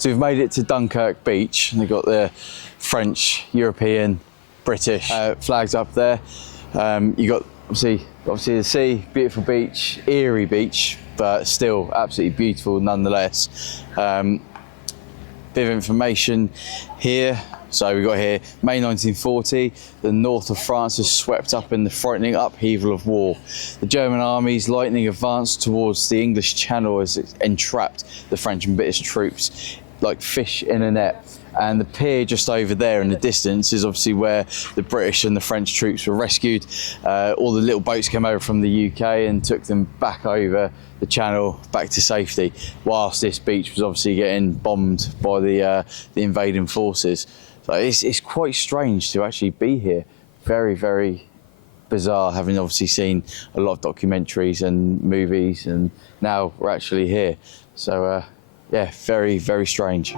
So we've made it to Dunkirk Beach, and they've got the French, European, British flags up there. You got obviously the sea, beautiful beach, eerie beach, but still absolutely beautiful nonetheless. Bit of information here. So we got here, May 1940, the north of France is swept up in the frightening upheaval of war. The German army's lightning advance towards the English Channel has entrapped the French and British troops like fish in a net. And the pier just over there in the distance is obviously where the British and the French troops were rescued. All the little boats came over from the UK and took them back over the channel, back to safety, whilst this beach was obviously getting bombed by the invading forces. So it's quite strange to actually be here. Very, very bizarre, having obviously seen a lot of documentaries and movies, and now we're actually here. So yeah, very, very strange.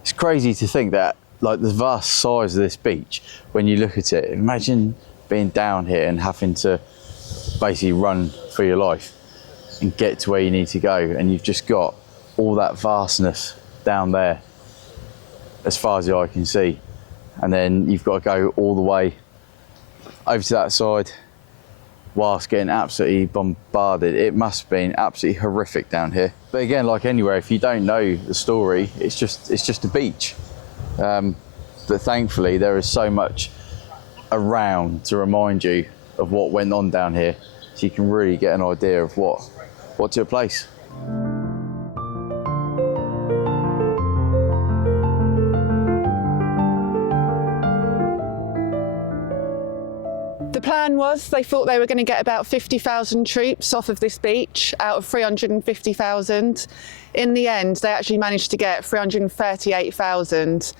It's crazy to think that, like, the vast size of this beach, when you look at it, imagine being down here and having to basically run for your life and get to where you need to go, and you've just got all that vastness down there as far as the eye can see, and then you've got to go all the way over to that side whilst getting absolutely bombarded. It must have been absolutely horrific down here. But again, like anywhere, if you don't know the story, it's just a beach. But thankfully there is so much around to remind you of what went on down here, so you can really get an idea of what took place. The plan was they thought they were going to get about 50,000 troops off of this beach out of 350,000. In the end, they actually managed to get 338,000.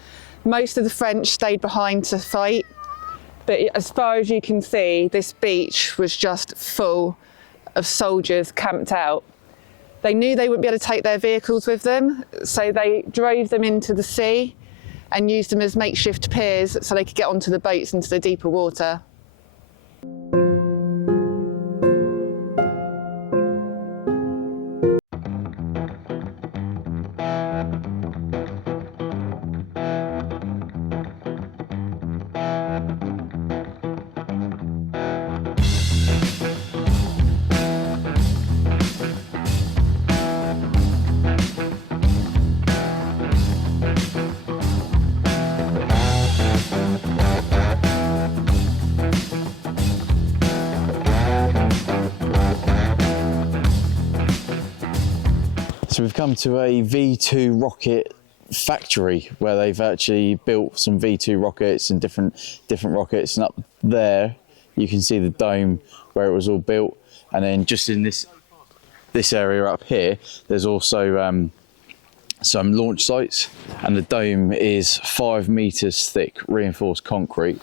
Most of the French stayed behind to fight, but as far as you can see, this beach was just full of soldiers camped out. They knew they wouldn't be able to take their vehicles with them, so they drove them into the sea and used them as makeshift piers so they could get onto the boats into the deeper water. So we've come to a V2 rocket factory where they've actually built some V2 rockets and different rockets, and up there you can see the dome where it was all built, and then just in this area up here there's also some launch sites, and the dome is 5 meters thick reinforced concrete.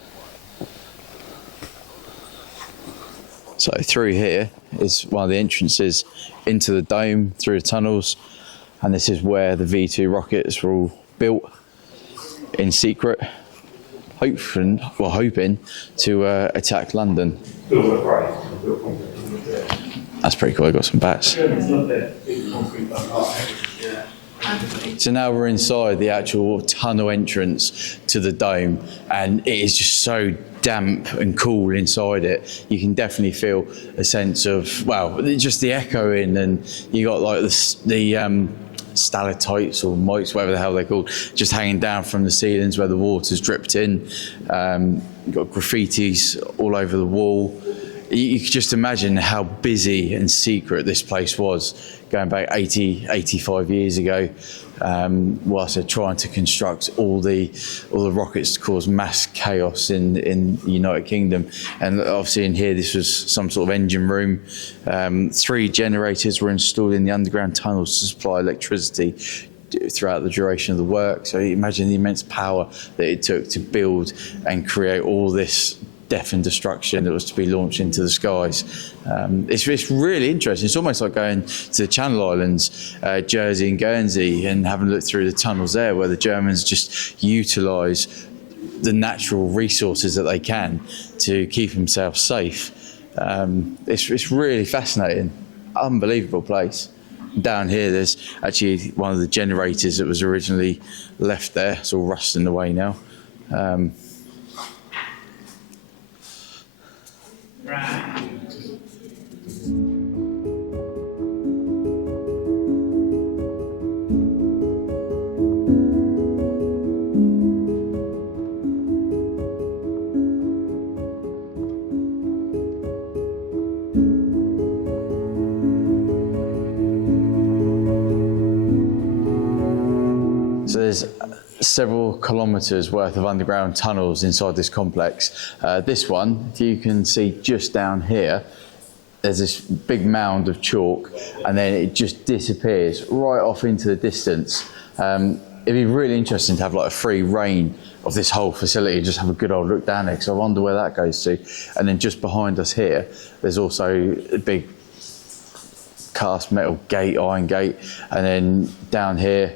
So through here is one of the entrances into the dome through the tunnels, and this is where the V2 rockets were all built in secret, hoping to attack London. That's pretty cool. I got some bats. So now we're inside the actual tunnel entrance to the dome, and it is just so damp and cool inside it. You can definitely feel a sense of, well, just the echoing, and you got like the stalactites or mites, whatever the hell they're called, just hanging down from the ceilings where the water's dripped in. You've got graffitis all over the wall. You can just imagine how busy and secret this place was going back 85 years ago, whilst they're trying to construct all the rockets to cause mass chaos in the United Kingdom. And obviously in here, this was some sort of engine room. 3 generators were installed in the underground tunnels to supply electricity throughout the duration of the work. So you imagine the immense power that it took to build and create all this death and destruction that was to be launched into the skies. It's really interesting. It's almost like going to the Channel Islands, Jersey and Guernsey, and having a look through the tunnels there, where the Germans just utilise the natural resources that they can to keep themselves safe. It's really fascinating, unbelievable place. Down here, there's actually one of the generators that was originally left there. It's all rusting away now. So there's several kilometres worth of underground tunnels inside this complex. This one, you can see just down here, there's this big mound of chalk, and then it just disappears right off into the distance. It'd be really interesting to have like a free reign of this whole facility, just have a good old look down there, because I wonder where that goes to. And then just behind us here, there's also a big cast metal gate, iron gate, and then down here,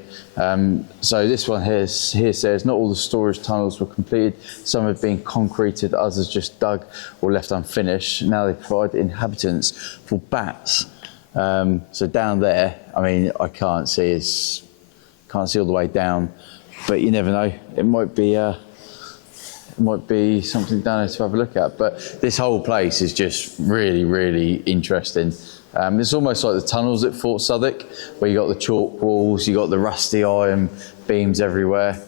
so this one here says not all the storage tunnels were completed, some have been concreted, others just dug or left unfinished. Now they provide inhabitants for bats. So down there, I mean, I can't see all the way down, but you never know, it might be something down there to have a look at. But this whole place is just really, really interesting. It's almost like the tunnels at Fort Southwark, where you got the chalk walls, you got the rusty iron beams everywhere.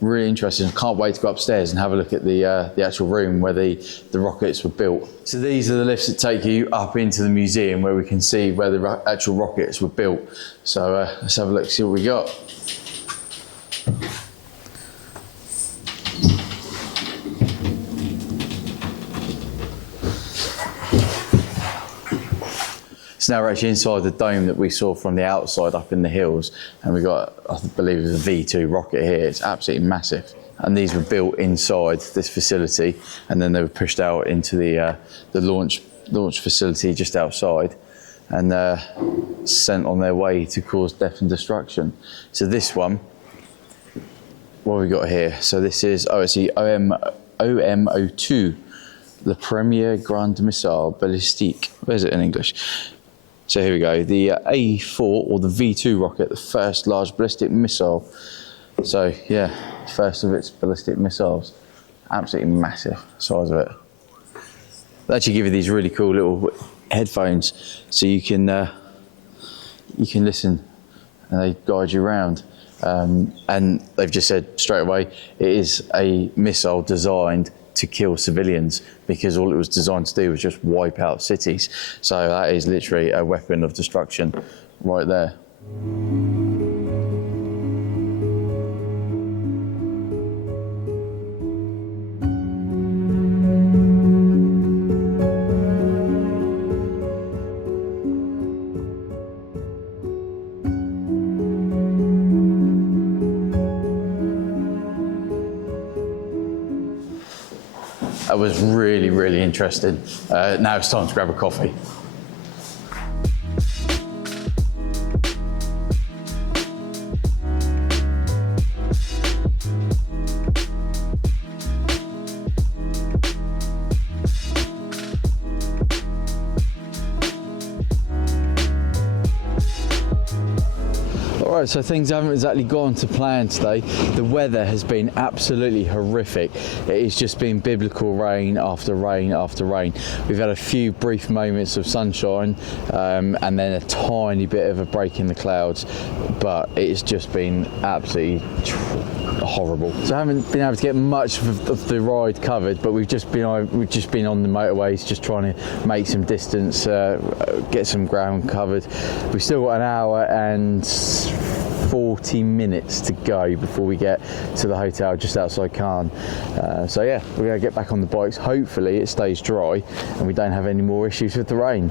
Really interesting. Can't wait to go upstairs and have a look at the actual room where the rockets were built. So these are the lifts that take you up into the museum, where we can see where the actual rockets were built. So let's have a look, see what we got. So now we're actually inside the dome that we saw from the outside up in the hills, and we got, I believe it was a V2 rocket here. It's absolutely massive. And these were built inside this facility, and then they were pushed out into the launch facility just outside, and sent on their way to cause death and destruction. So this one, what have we got here? So this is, it's the OMO2, Le Premier Grand Missile Ballistique. Where's it in English? So here we go, the A4, or the V2 rocket, the first large ballistic missile. So yeah, first of its ballistic missiles. Absolutely massive size of it. They actually give you these really cool little headphones, so you can listen, and they guide you around. And they've just said straight away, it is a missile designed to kill civilians, because all it was designed to do was just wipe out cities. So that is literally a weapon of destruction right there. That was really, really interesting. Now it's time to grab a coffee. Alright, so things haven't exactly gone to plan today. The weather has been absolutely horrific. It has just been biblical rain after rain after rain. We've had a few brief moments of sunshine, and then a tiny bit of a break in the clouds, but it's just been absolutely horrible. So I haven't been able to get much of the ride covered, but we've just been on the motorways, just trying to make some distance, get some ground covered. We've still got an hour and 40 minutes to go before we get to the hotel just outside Caen. So yeah, we're going to get back on the bikes. Hopefully it stays dry and we don't have any more issues with the rain.